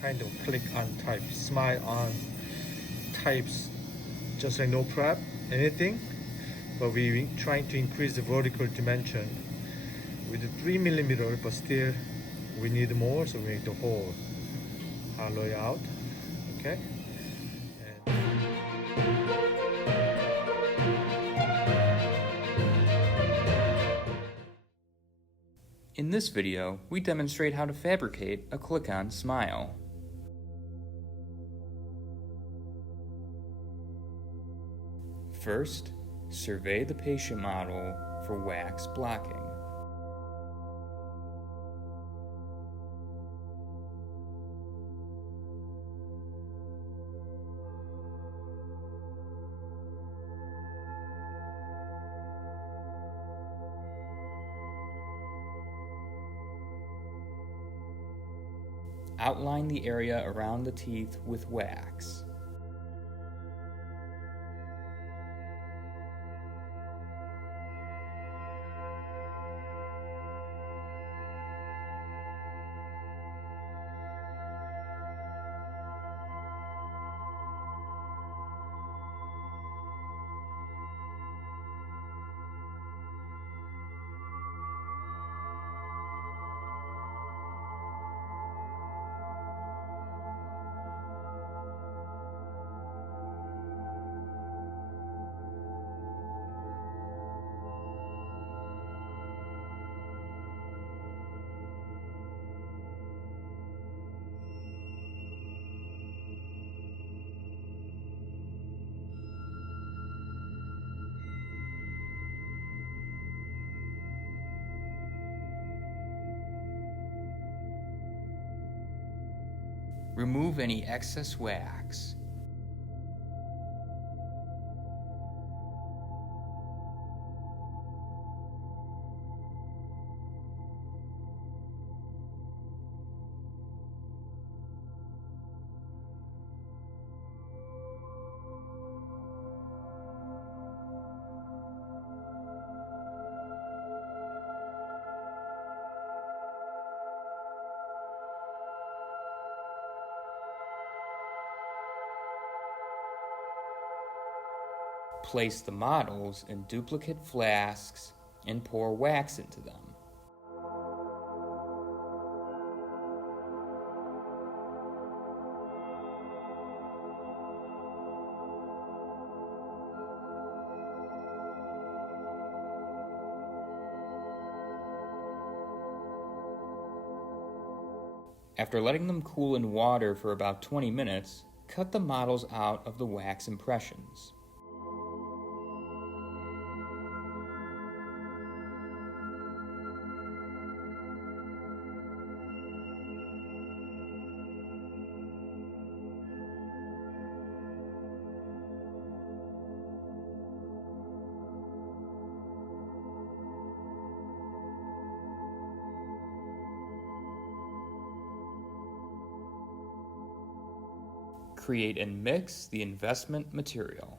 kind of click on type, smile on types, just like no prep, anything. But we trying to increase the vertical dimension with the 3 millimeter, but still we need more, so we make the hole, hollow it out, okay? In this video, we demonstrate how to fabricate a click-on smile. First, survey the patient model for wax blocking. Outline the area around the teeth with wax. Remove any excess wax. Place the models in duplicate flasks and pour wax into them. After letting them cool in water for about 20 minutes, cut the models out of the wax impressions. Create and mix the investment material.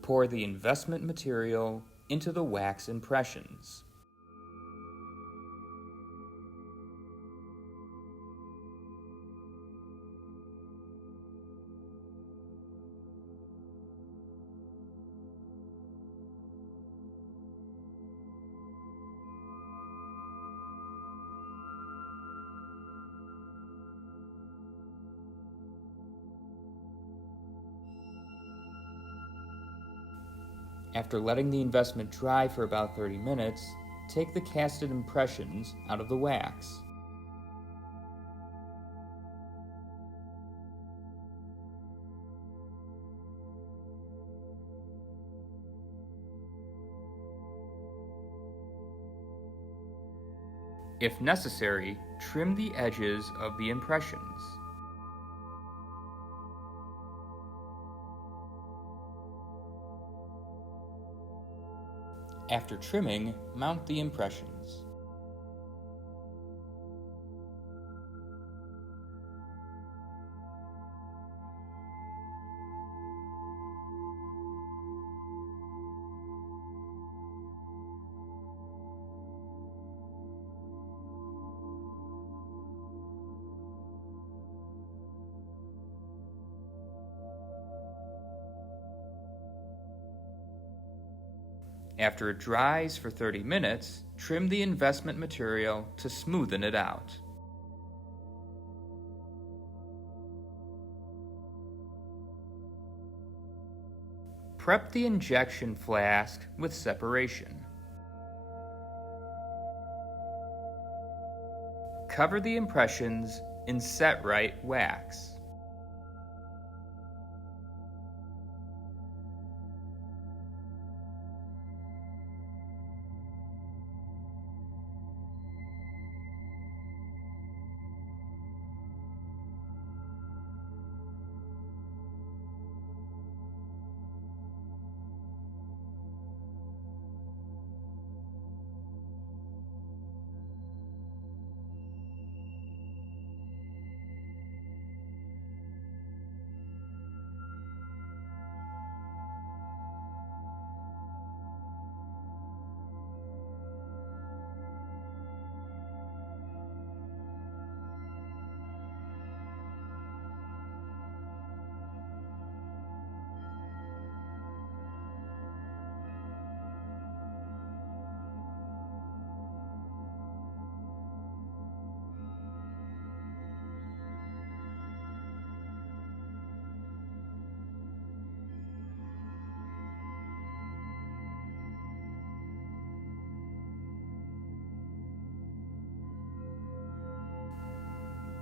Pour the investment material into the wax impressions. After letting the investment dry for about 30 minutes, take the casted impressions out of the wax. If necessary, trim the edges of the impressions. After trimming, mount the impressions. After it dries for 30 minutes, trim the investment material to smoothen it out. Prep the injection flask with separation. Cover the impressions in set-right wax.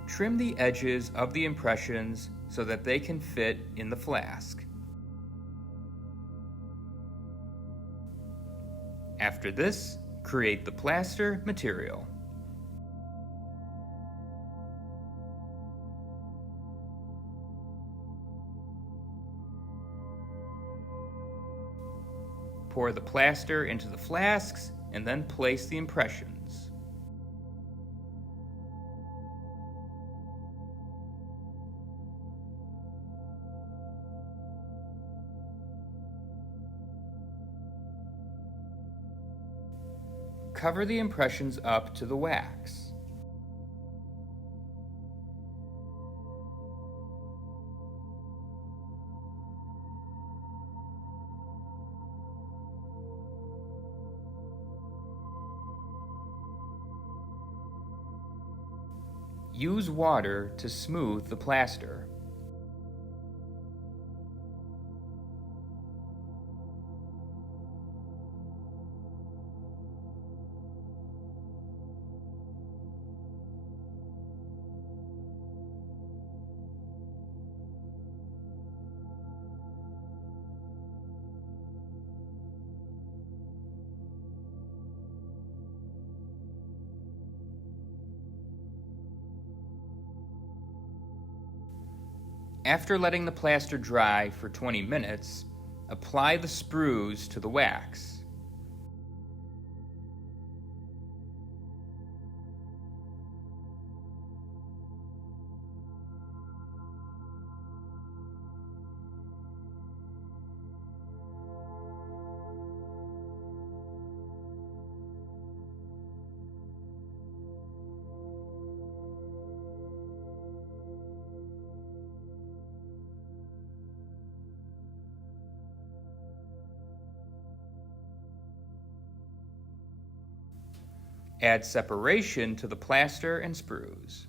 Trim the edges of the impressions so that they can fit in the flask. After this, create the plaster material. Pour the plaster into the flasks and then place the impressions. Cover the impressions up to the wax. Use water to smooth the plaster. After letting the plaster dry for 20 minutes, apply the sprues to the wax. Add separation to the plaster and sprues.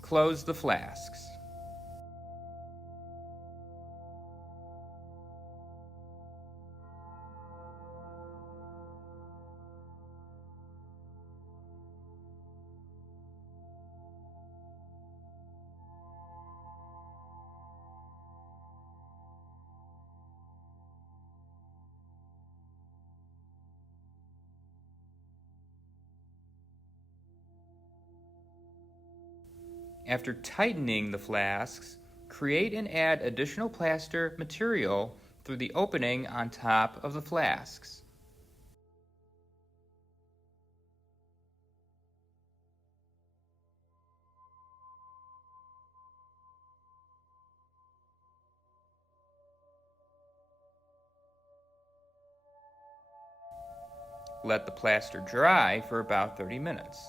Close the flasks. After tightening the flasks, create and add additional plaster material through the opening on top of the flasks. Let the plaster dry for about 30 minutes.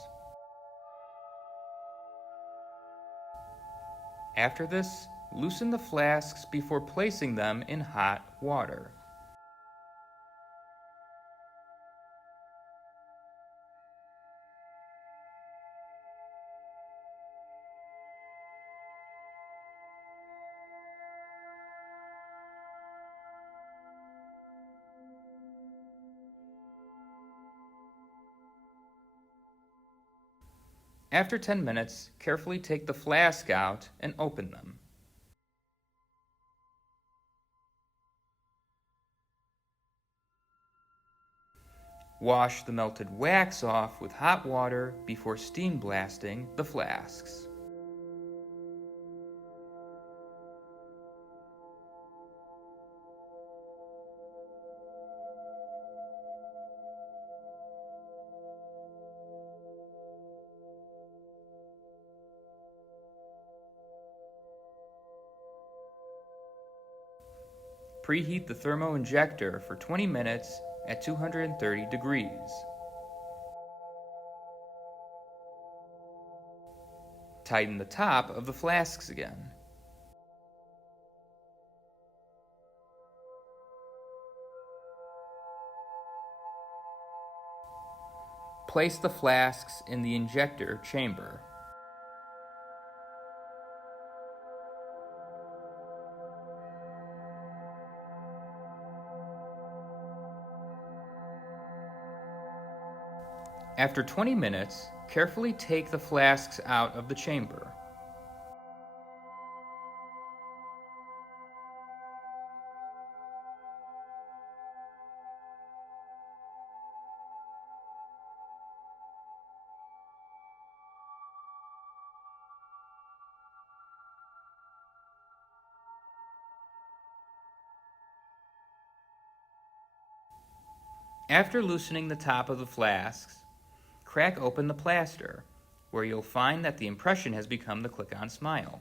After this, loosen the flasks before placing them in hot water. After 10 minutes, carefully take the flask out and open them. Wash the melted wax off with hot water before steam blasting the flasks. Preheat the Thermo injector for 20 minutes at 230 degrees. Tighten the top of the flasks again. Place the flasks in the injector chamber. After 20 minutes, carefully take the flasks out of the chamber. After loosening the top of the flasks, crack open the plaster, where you'll find that the impression has become the click-on smile.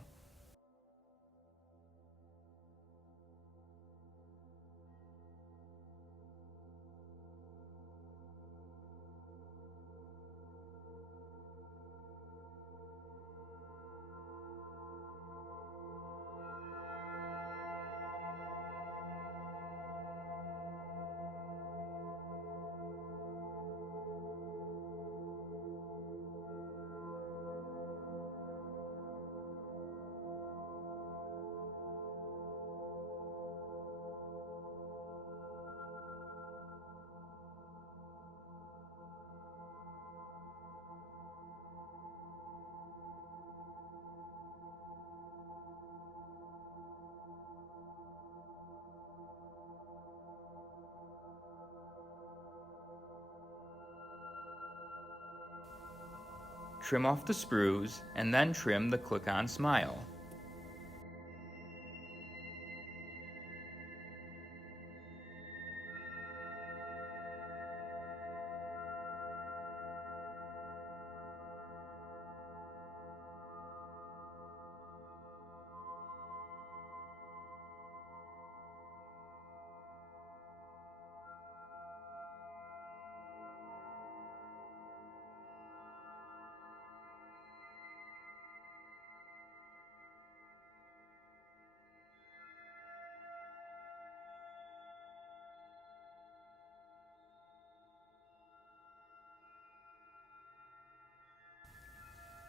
Trim off the screws and then trim the click-on smile.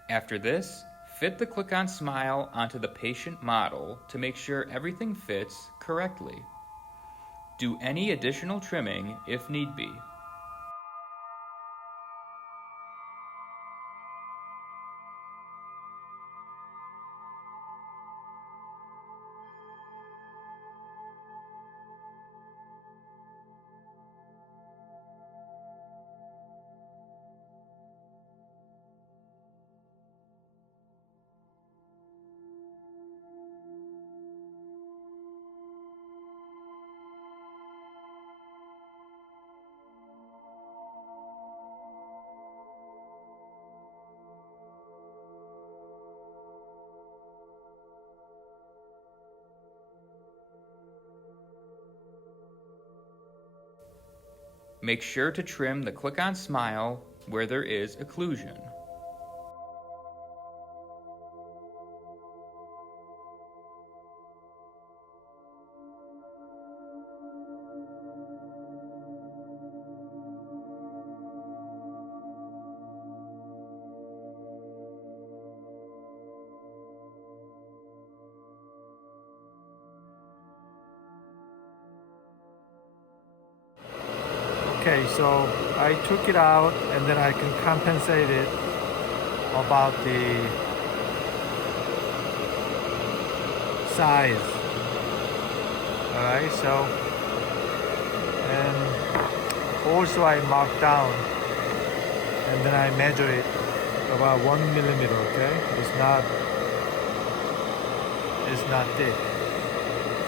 After this, fit the click-on smile onto the patient model to make sure everything fits correctly. Do any additional trimming if need be. make sure to trim the click-on smile where there is occlusion. Okay, so I took it out and then I can compensate it about the size. Alright, so and also I mark down and then I measure it about 1 millimeter. Okay, it's not thick,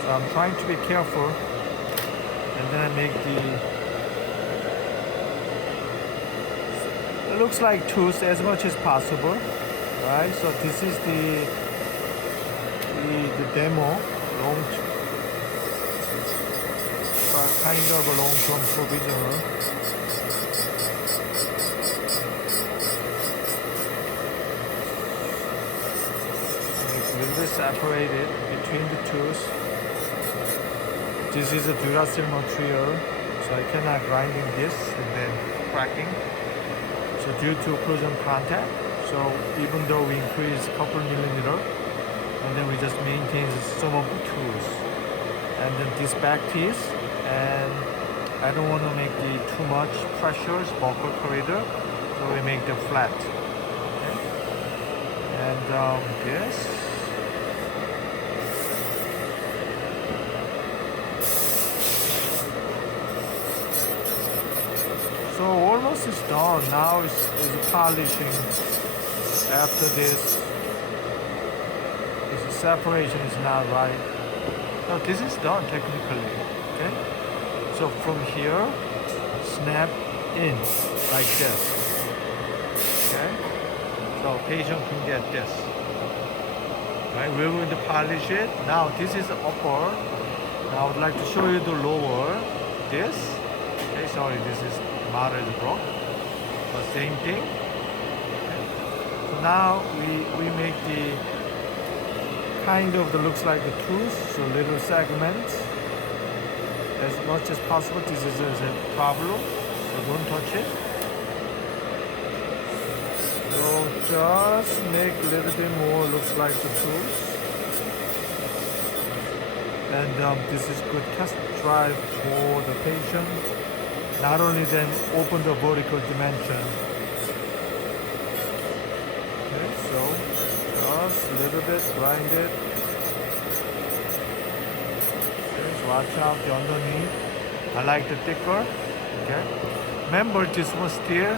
so I'm trying to be careful, and then I make it looks like tooth as much as possible. Right, so this is the demo long, kind of a long-term provisional. It's a little bit separated between the tooth. This is a Duracell material, so I cannot grinding this and then cracking. So due to occlusion contact, so even though we increase a couple millimeter, and then we just maintain some of the tools, and then this back piece, and I don't want to make the too much pressures buckle corridor, so we make them flat. Okay? And this. So almost is done. Now is polishing. After this separation is not right. No, this is done technically. Okay. So from here, snap in like this. Okay. So patient can get this. Right. We're going to polish it. Now this is the upper. Now I would like to show you the lower. This. Okay. Sorry, this is model is broke, but same thing. Okay. So now we make the kind of the looks like the tooth, so little segments as much as possible. This is a problem, so don't touch it. So just make a little bit more looks like the tooth, and this is good test drive for the patient. Not only then open the vertical dimension. Okay, so just a little bit grind it. Just watch out the underneath. I like the thicker. Okay. Remember this was still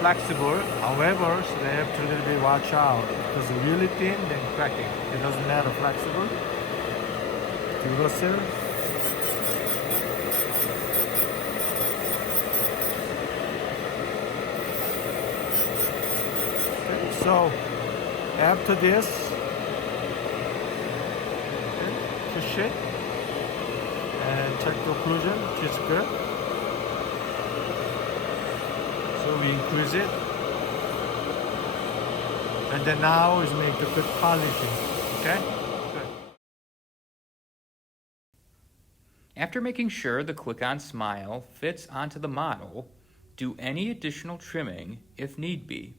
flexible. However, so they have to little bit watch out because it's really thin then cracking. It doesn't matter flexible. Duracell. So after this, okay, push it and check the occlusion, which is good. So we increase it, and then now is make the good polishing. Okay. Good. After making sure the click-on smile fits onto the model, do any additional trimming if need be.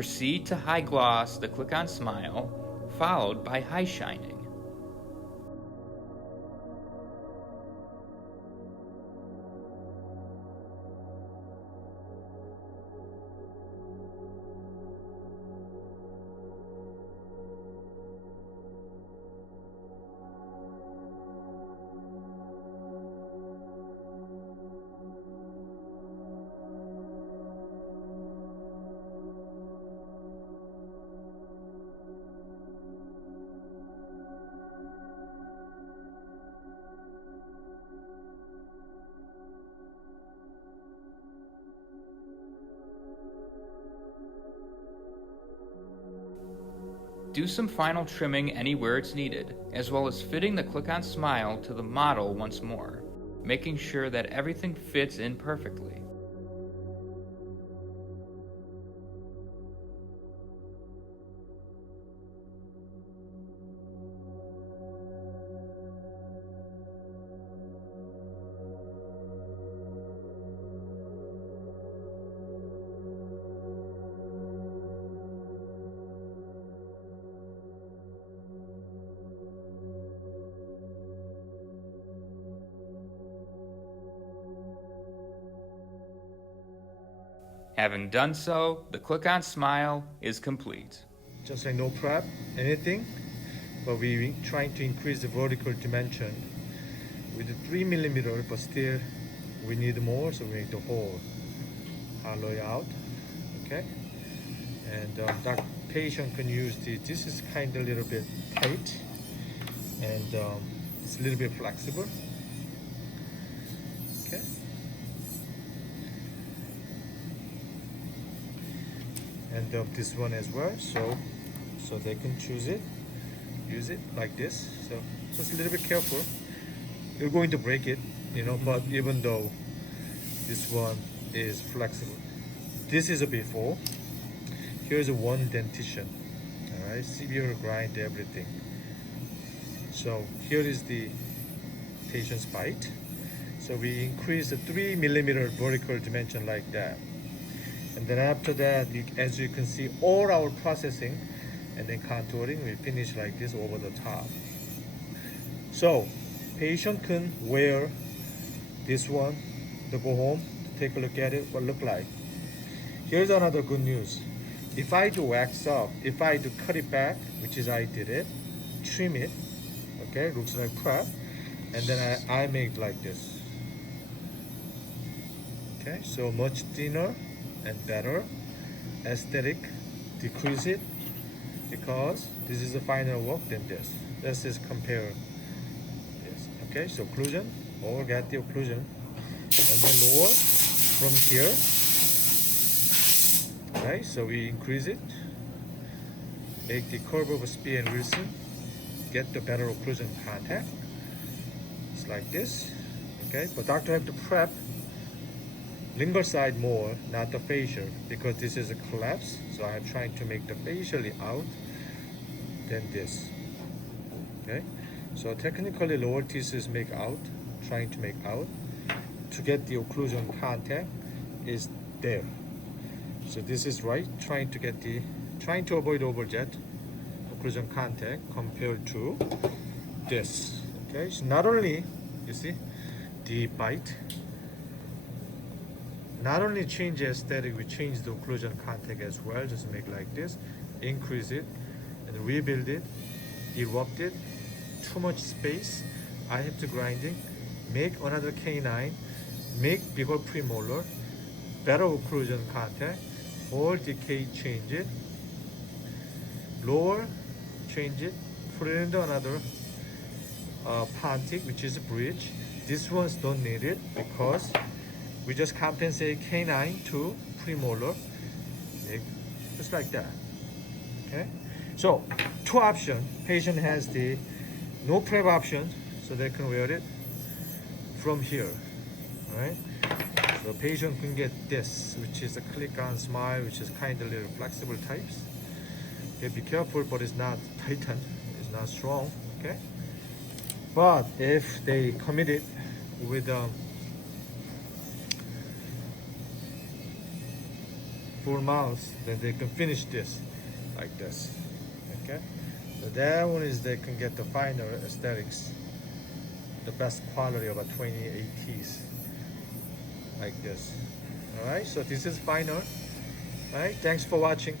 Proceed to high gloss the click-on smile, followed by high shining. Do some final trimming anywhere it's needed, as well as fitting the click-on smile to the model once more, making sure that everything fits in perfectly. Having done so, the click-on smile is complete. Just like no prep, anything, but we trying to increase the vertical dimension with the 3mm, but still we need more, so we make the whole alloy out, okay? And that patient can use this is kind of a little bit tight, and it's a little bit flexible, okay? And this one as well, so they can choose it, use it like this. So just a little bit careful, you're going to break it, you know. But even though this one is flexible, this is a before. Here's a one dentition, all right, severe grind, everything. So here is the patient's bite. So we increase the 3mm vertical dimension like that. And then after that, as you can see, all our processing and then contouring, we finish like this over the top. So patient can wear this one to go home, to take a look at it, what it look like. Here's another good news. If I do wax up, if I do cut it back, which is I did it, trim it, okay, looks like prep, and then I make like this. Okay, so much thinner and better aesthetic, decrease it, because this is the final work than this. Let's just compare this. Okay, so occlusion, or get the occlusion, and then lower from here. Okay, so we increase it, make the curve of Spear and Wilson, get the better occlusion contact. It's like this. Okay, but doctor have to prep lingual side more, not the facial, because this is a collapse. So I'm trying to make the facially out than this. Okay, so technically lower teeth is make out, trying to make out to get the occlusion contact is there. So this is right, trying to avoid overjet occlusion contact compared to this. Okay, so not only you see the bite, not only change aesthetic, we change the occlusion contact as well. Just make like this, increase it, and rebuild it, erupt it. Too much space, I have to grinding, make another canine, make bigger premolar, better occlusion contact, whole decay change it, lower change it, put it into another pontic, which is a bridge. This ones don't need it because we just compensate canine to premolar, just like that. Okay, so two options. Patient has the no prep option, so they can wear it from here. All right, so patient can get this, which is a click-on smile, which is kind of little flexible types. Okay, be careful, but it's not tighten, it's not strong. Okay, but if they commit it with full mouth, then they can finish this like this. Okay, so that one is they can get the final aesthetics, the best quality of a 2080s like this. All right, so this is final. All right, thanks for watching.